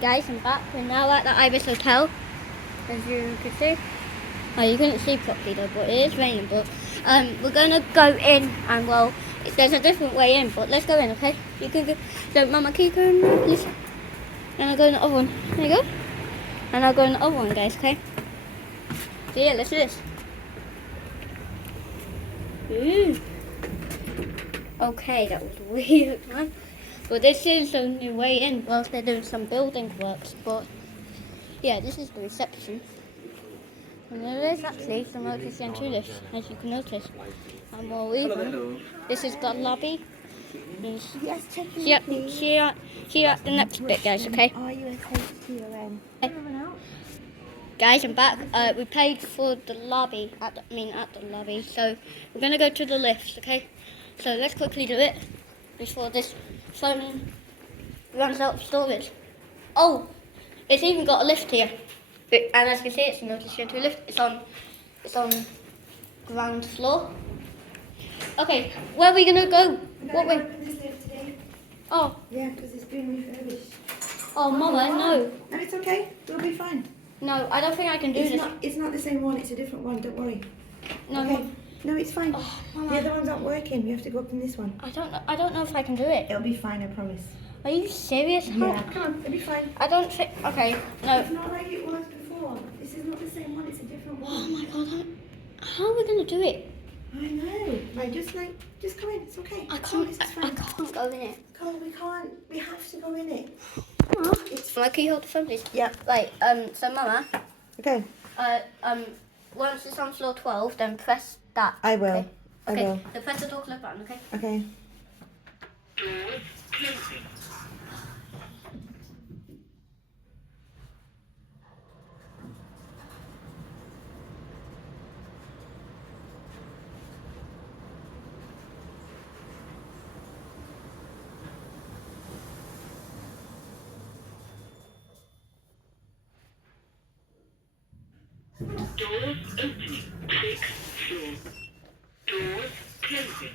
Guys, I'm back. We're now at the Ibis Hotel, as you can see. Oh, you couldn't see properly though, but it is raining. But we're gonna go in, and well, there's a different way in, but let's go in, okay? You can go. So, Mama, can you go in there, please? And I'll go in the other one. There you go. And I'll go in the other one, guys. Okay. So yeah, let's do this. Okay, that was weird, man. But this is the new way in. Well, they're doing some building works, but yeah, this is the reception. And there is actually some electricity to this, as you can notice. And we'll even, this is the lobby. Yes, take a See look, please. you at the next bit, guys, okay? Are you okay to your end? Guys, I'm back. We paid for the lobby, at the lobby, so we're going to go to the lifts, okay? So let's quickly do it before this phone runs out of storage. Oh, it's even got a lift here. And as you can see, it's an electricity lift. It's on ground floor. Okay, where are we going to go? What way? This lift today. Oh. Yeah, because it's been refurbished. Oh, Mama, no. And it's okay. We'll be fine. No, I don't think I can do this. It's not the same one. It's a different one. Don't worry. No, Okay. No, it's fine. Oh, Mama. The other one's not working. You have to go up in this one. I don't know if I can do it. It'll be fine. I promise. Are you serious? Yeah. Come on. It'll be fine. I don't think. Okay, no. It's not like it was before. This is not the same one. It's a different one. Oh my God, how are we gonna do it? I know. Just go in. It's okay. I It's fine, can't. it's fine. I can't go in it. Come on, we can't. We have to go in it. It's like, can you hold the phone, please? Yeah. Right. So, Mama. Okay. Once it's on floor 12, then press that. I will. Okay. I Okay. will. So press the door close button. Okay. Okay. Doors opening. 6th floor. Doors closing.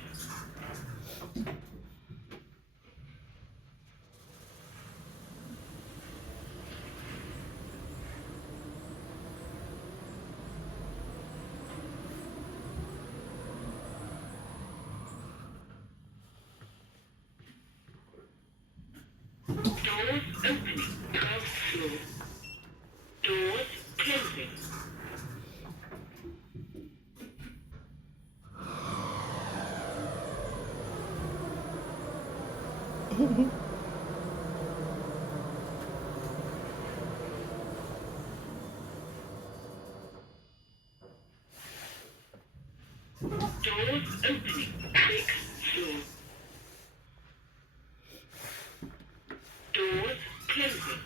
Doors opening. 12th floor. Doors closing. Doors opening. 6th floor. Doors closing. Doors opening.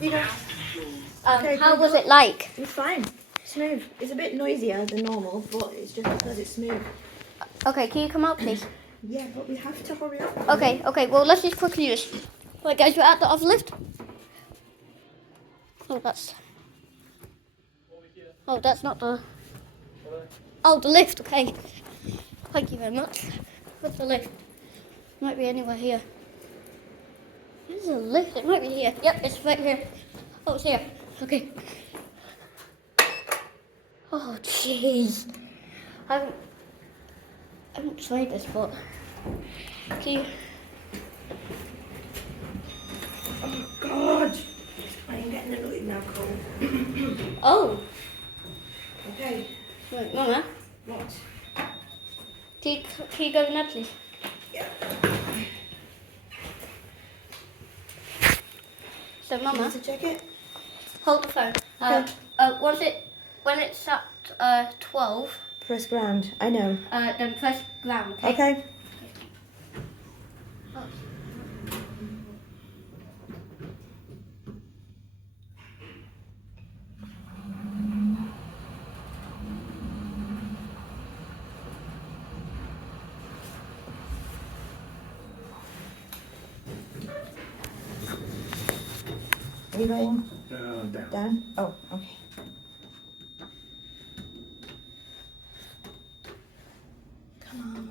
You go. Okay, How good was job. it like? It's fine. Smooth. It's a bit noisier than normal, but it's just because it's smooth. Okay, can you come out, please? Yeah, but we have to hurry up. Okay. Well, let's just quickly do this. Right, guys, we're at the other lift. Oh, that's not the. Oh, the lift. Okay. Thank you very much. What's the lift? Might be anywhere here. There's a lift. It might be here. Yep, it's right here. Oh, it's here. Okay. Oh, jeez. I haven't tried this, but can you? Oh, God. I am getting annoyed now, Cole. Oh, Okay. right, Mama. What? Can you go now, please? Yeah. So, Mama, Want to check it? hold the phone. Okay. When it's at 12, Press ground. I know. then press ground. Okay. Okay. Are you going Down. down? Oh, okay. Come on.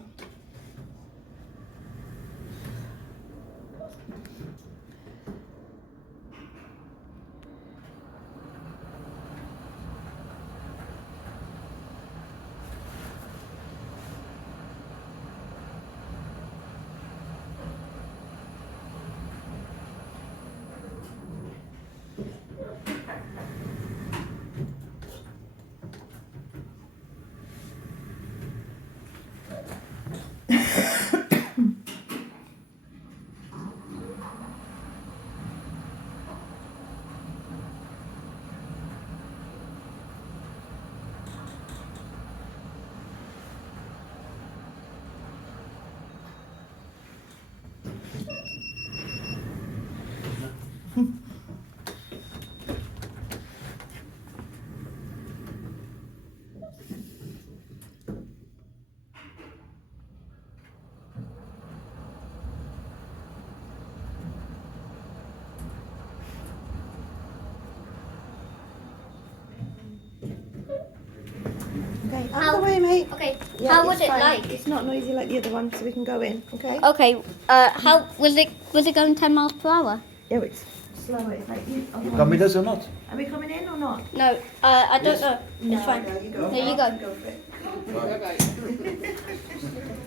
Okay, out of the way, mate. Okay. Yeah, How it's was it fine. like? It's not noisy like the other one, so we can go in, okay? Okay. How was it? Was it going 10 miles per hour? Yeah, it's slower. It's like you. You come with us or not? Are we coming in or not? No. I don't Yes. know. No, It's fine. no, you go. There you go. Go for it.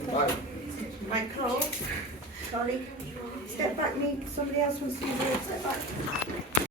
Bye. Right, Chloe. Charlie, step back, me. Somebody else wants to use it. Step back.